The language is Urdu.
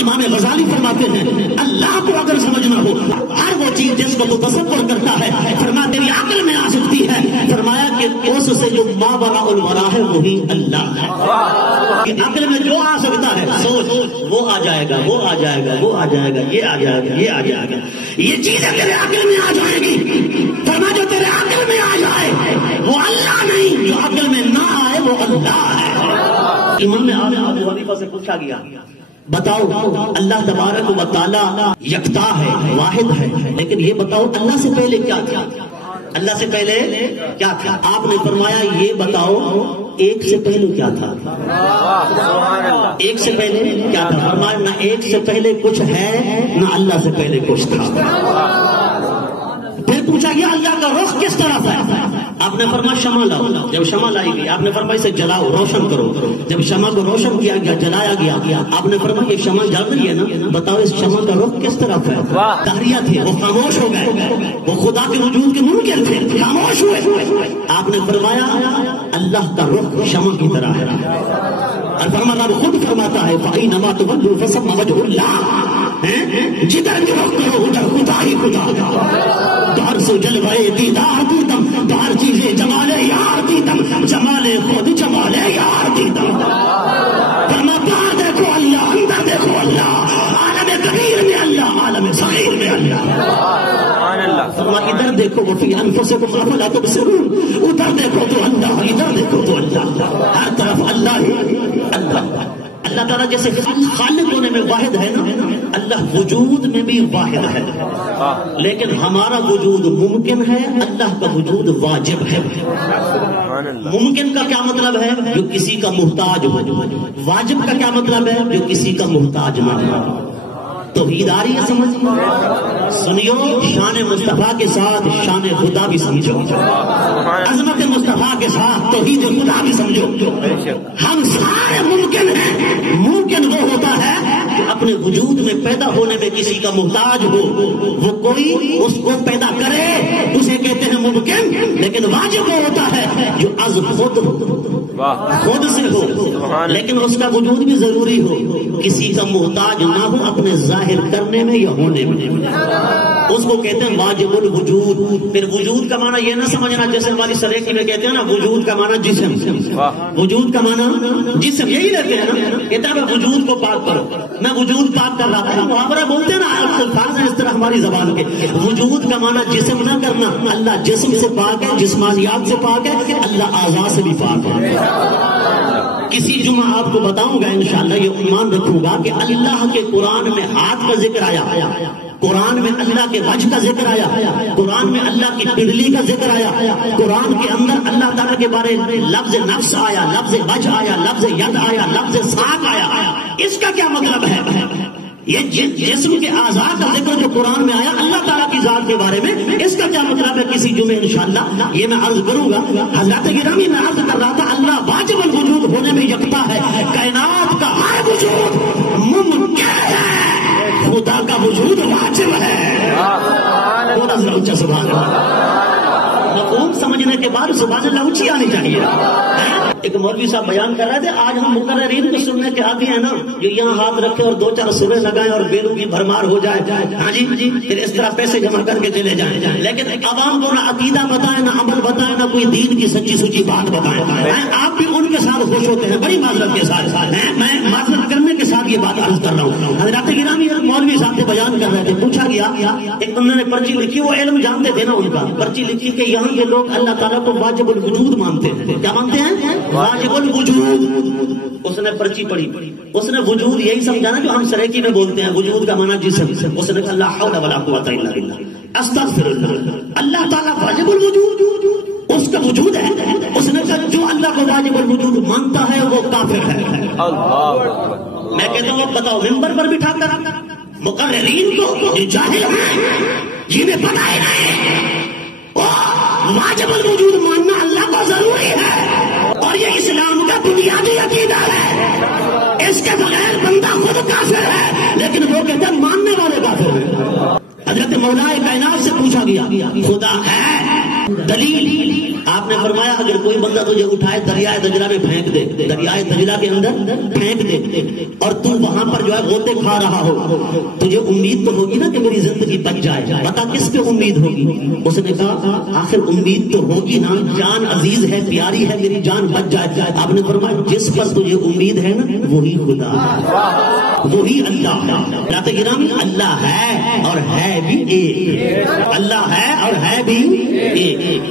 امام غزالی فرماتے ہیں اللہ کو اگر سمجھنا ہو ہر وہ چیز جس کو تو تصور کرتا ہے فرما تیری عقل میں آ سکتی ہے، فرمایا کہ اس سے جو ما براء الورا ہے وہی اللہ ہے. کہ عقل میں جو آ سکتا ہے سوچ وہ آ جائے گا، وہ آ جائے گا، وہ آ جائے گا، یہ آ جائے گا، یہ آ جائے گا، یہ چیزیں تیرے عقل میں آ جائے گی. فرما جو تیرے عقل میں آ جائے وہ اللہ نہیں، جو عقل میں نہ آئے وہ اللہ ہے. امام اعظم ابو حنیفہ سے پوچھا گیا بتاؤ اللہ تبارک و تعالی یکتا ہے، واحد ہے، لیکن یہ بتاؤ اللہ سے پہلے کیا تھا؟ اللہ سے پہلے کیا تھا؟ آپ نے فرمایا یہ بتاؤ ایک سے پہلے کیا تھا؟ ایک سے پہلے کیا تھا؟ فرمایا نہ ایک سے پہلے کچھ ہے نہ اللہ سے پہلے کچھ تھا. پھر پوچھا گیا اللہ کا رخ کس طرف ہے؟ آپ نے فرمایا شمع لاؤ. جب شمع لائی گئی آپ نے فرمایا اسے جلاؤ، روشن کرو. جب شمع کو روشن کیا گیا، جلایا گیا، آپ نے فرمایا یہ شمع جل رہی ہے نا، بتاؤ اس شمع کا رخ کس طرف ہے؟ دہریہ تھے وہ خاموش ہو گئے، وہ خدا کے وجود کے منکر تھے، خاموش ہوئے. آپ نے فرمایا اللہ کا رخ شمع کی طرح ہے. اور فرمایا رب خود فرماتا ہے فَإِنَّمَا تُوَلُّوا فَثَمَّ وَجْهُ اللَّهِ، جدھر جو رخ کرو ادھر خدا ہی خدا. دار سے جلوائے دیدار دیدم، دار چیزیں جمال یار دیدم، جمال خود جمال یار دیدم. فرما باہر دیکھو اللہ، اندر دیکھو اللہ، عالم کبیر میں اللہ، عالم صغیر میں اللہ. فرما ادھر دیکھو وفی انفسکم افلا تبصرون، ادھر دیکھو تو اللہ، ادھر دیکھو تو اللہ، ہر طرف اللہ ہی اللہ. اللہ تعالیٰ جیسے خالق ہونے میں واحد ہے نا، اللہ وجود میں بھی واحد ہے، لیکن ہمارا وجود ممکن ہے، اللہ کا وجود واجب ہے. ممکن کا کیا مطلب ہے؟ جو کسی کا محتاج ہو. واجب کا کیا مطلب ہے؟ جو کسی کا محتاج نہ ہو. توحید آ رہی ہے سمجھ؟ سنیو شان مصطفیٰ کے ساتھ شان خدا بھی سمجھو، عظمت مصطفیٰ کے ساتھ توحید خدا بھی سمجھو. ہم سارے ممکن ہیں. ممکن وہ ہوتا ہے کہ اپنے وجود میں پیدا ہونے میں کسی کا محتاج ہو، وہ کوئی اس کو پیدا کرے، اسے کہتے ہیں ممکن. لیکن واجب وہ ہوتا ہے جو از خود سے ہو، لیکن اس کا وجود بھی ضروری ہو، کسی کا محتاج نہ ہو اپنے ظاہر کرنے میں یا ہونے میں. اس کو کہتے ہیں واجب الوجود. پھر وجود کا معنی یہ نہ سمجھنا جیسے ہماری سریکی میں کہتے ہیں نا وجود کا معنی جسم، وجود کا معنی جسم، یہی لیتے ہیں نا. کہتا ہے وجود کو پاک کرو، میں وجود پاک کر رہا تھا. محاورہ بولتے ہیں نا، الفاظ ہیں اس طرح ہماری زبان کے. وجود کا معنی جسم نہ کرنا، اللہ جسم سے پاک ہے، جسمانیات سے پاک ہے، اللہ اعضاء سے بھی پاک ہے. کسی جمعہ آپ کو بتاؤں گا انشاءاللہ، یہ ایمان رکھوں گا کہ اللہ کے قرآن میں ہاتھ کا ذکر آیا، قرآن میں اللہ کے وجہ کا ذکر آیا، قرآن میں اللہ کی پنڈلی کا ذکر آیا، قرآن کے اندر اللہ تعالیٰ کے بارے میں لفظ نفس آیا، لفظ وجہ آیا، لفظ ید آیا، لفظ ساق آیا. اس کا کیا مطلب ہے؟ یہ جسم کے اعضاء کا ذکر جو قرآن میں آیا اللہ تعالیٰ کی ذات کے بارے میں، اس کا کیا مطلب ہے؟ کسی جمعے انشاءاللہ یہ میں عرض کروں گا. حضرت گرامی میں عرض کر رہا تھا اللہ واجب الوجود ہونے میں یکتا ہے، کائنات کا ہر وجود ممکن ہے، خدا کا وجود واجب ہے. سبحان اللہ. مفہوم سمجھنے کے بعد سبحان اللہ اونچی آنی چاہیے. ایک مولوی صاحب بیان کر رہے تھے آج ہم مقررین کو سننے کے عادی ہیں نا، جو یہاں ہاتھ رکھے اور 2-4 سورے لگائیں اور بیرو کی بھرمار ہو جائے، ہاں جی پھر اس طرح پیسے جمع کر کے چلے جائیں. لیکن عوام کو نہ عقیدہ بتائیں، نہ عمل بتائیں، نہ کوئی دین کی سچی سچی بات بتائیں. آپ بھی ان کے ساتھ خوش ہوتے ہیں بڑی معذرت کے ساتھ. میں معذرت کرنے کے ساتھ یہ بات عرض کر رہا ہوں. حضرات گرامی مولوی صاحب سے بیان کر رہے تھے، پوچھا گیا، ایک انہوں نے پرچی لکھی، وہ علم جانتے تھے نا ان کا. پرچی لکھی کہ یہاں کے لوگ اللہ تعالیٰ کو واجب الوجود مانتے ہیں. کیا مانتے ہیں؟ واجب الوجود. اس نے پرچی پڑھی، اس نے وجود یہی سمجھا نا جو ہم سریکی میں بولتے ہیں وجود کا معنی جسم. اس نے کہا لا حول ولا قوت الا باللہ، استغفر اللہ. اللہ تعالیٰ واجب الوجود اس کا وجود ہے. اس نے کہا جو اللہ کو واجب الوجود مانتا ہے وہ کافر ہے. میں کہتا ہوں بتاؤ ممبر پر بٹھا کر مقررین کو جو جاہل ہیں جنہیں پتہ ہی نہیں واجب الوجود ماننا اللہ کا ضروری ہے، اور یہ اسلام کا بنیادی عقیدہ ہے. اس کے بغیر بندہ خود کافر ہے، لیکن وہ کہتے ہیں ماننے والے کافر ہیں. حضرت مولا کائنات سے پوچھا گیا خدا ہے، دلیل آپ نے فرمایا اگر کوئی بندہ تجھے اٹھائے دریائے دجلہ میں پھینک دے، دریائے دجلہ کے اندر پھینک دے، اور تو وہاں پر جو ہے غوطے کھا رہا ہو، تجھے امید تو ہوگی نا کہ میری زندگی بچ جائے، بتا کس پہ امید ہوگی؟ اس نے کہا آخر امید تو ہوگی نا، جان عزیز ہے، پیاری ہے، میری جان بچ جائے۔ آپ نے فرمایا جس پر تجھے امید ہے نا وہی خدا ہے، وہی اللہ ہے۔ رات گرامی اللہ ہے اور ہے بھی ایک، اللہ ہے اور ہے بھی ایک۔